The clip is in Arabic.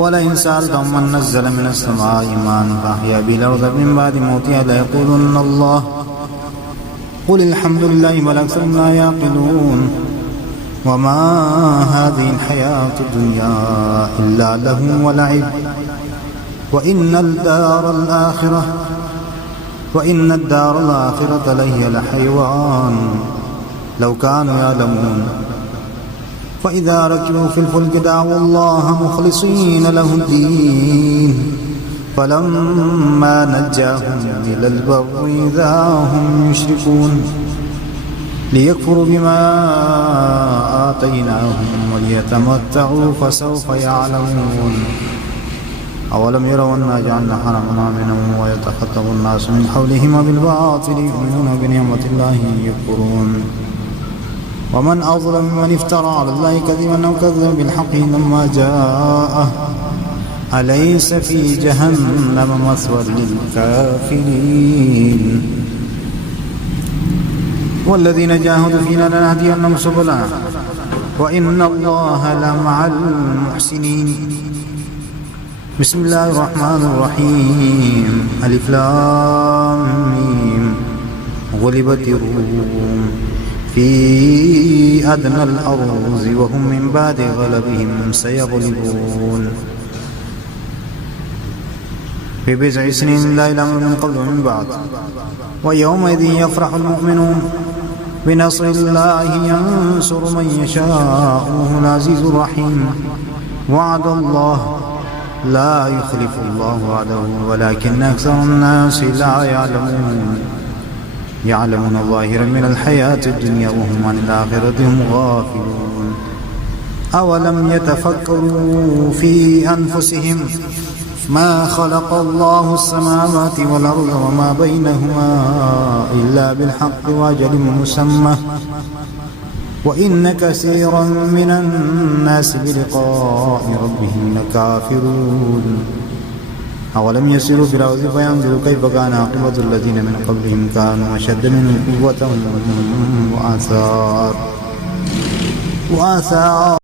ولئن سألتهم من نزل من السماء ماء فأحيا به الأرض من بعد موتها ليقولن الله قل الحمد لله بل أكثرهم لا يعقلون وما هذه الحياة الدنيا إلا لهو ولعب وإن الدار الآخرة لهي الحيوان لو كانوا يعلمون فإذا ركبوا في الفلك دعوا الله مخلصين له الدين فلما نجاهم إلى البر إذا هم يشركون ليكفروا بما آتيناهم وليتمتعوا فسوف يعلمون أولم يروا أنا جعلنا حرما آمنا ويتخطف الناس من حولهم بالباطل يؤمنون بنعمة الله يكفرون ومن أظلم ممن افترى على الله كذبا أو كذب بالحق لما جاءه أليس في جهنم مثوى للكافرين والذين جاهدوا فينا لنهدينهم سبلنا وإن الله لمع المحسنين بسم الله الرحمن الرحيم ألف لام ميم غلبت الروم في أدنى الأرض وهم من بعد غلبهم سيغلبون في بضع سنين لا الأمر من قبل ومن بعد ويومئذ يفرح المؤمنون بنصر الله ينصر من يشاء وهو العزيز الرحيم وعد الله لا يخلف الله وعده ولكن أكثر الناس لا يعلمون ظاهرا من الحياة الدنيا وهم عن الآخرة هم غافلون أولم يتفكروا في أنفسهم ما خلق الله السماوات والأرض وما بينهما إلا بالحق وأجل مسمى وإن كثيرا من الناس بلقاء ربهم لكافرون أولم يسيروا في الأرض فينظروا كيف كان عاقبة الذين من قبلهم كانوا أشد منهم قوة وآثار